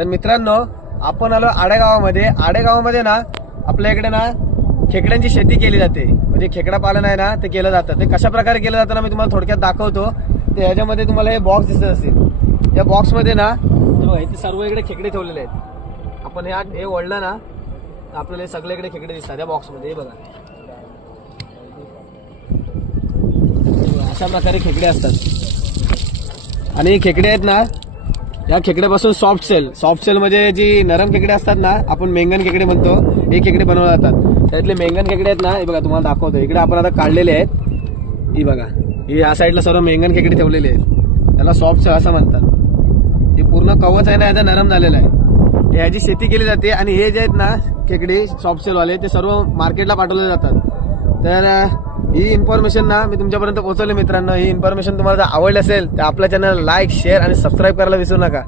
तर मित्रांनो आपण आलो आडेगावामध्ये. आडेगावामध्ये ना आपल्या इकडे ना खेकड्यांची शेती केली जाते. म्हणजे खेकडा पालन आहे ना ते केलं जातं. ते कशा प्रकारे केलं जातं ना मी तुम्हाला थोडक्यात दाखवतो. ते ह्याच्यामध्ये तुम्हाला हे बॉक्स दिसत असतील. या बॉक्समध्ये ना इथे सर्व इकडे खेकडे ठेवलेले आहेत. आपण हे ओढलं ना आपल्याला सगळे इकडे खेकडे दिसतात या बॉक्समध्ये. हे बघा अशा प्रकारे खेकडे असतात. आणि खेकडे आहेत ना या खेकड्यापासून सॉफ्ट सेल म्हणजे जी नरम खेकडे असतात ना आपण मेंगन खेकडे म्हणतो. हे खेकडे बनवले जातात. त्यातले मेंगन खेकडे आहेत ना हे बघा तुम्हाला दाखवतो. इकडे आपण आता काढलेले आहेत. ही बघा ही या साईडला सर्व मेंगन खेकडे ठेवलेले आहेत. त्याला सॉफ्ट सेल असं म्हणतात. हे पूर्ण कवच आहे ना याचा नरम झालेला आहे. ह्याची शेती केली जाते. आणि हे जे आहेत ना खेकडे सॉफ्ट सेलवाले ते सर्व मार्केटला पाठवले जातात. तर ही इन्फॉर्मेशन ना मी तुमच्यापर्यंत पोहोचवली मित्रांनो. ही इन्फॉर्मेशन तुम्हाला जर आवडली असेल तर आपल्या चॅनल लाईक शेअर आणि सबस्क्राईब करायला विसरू नका.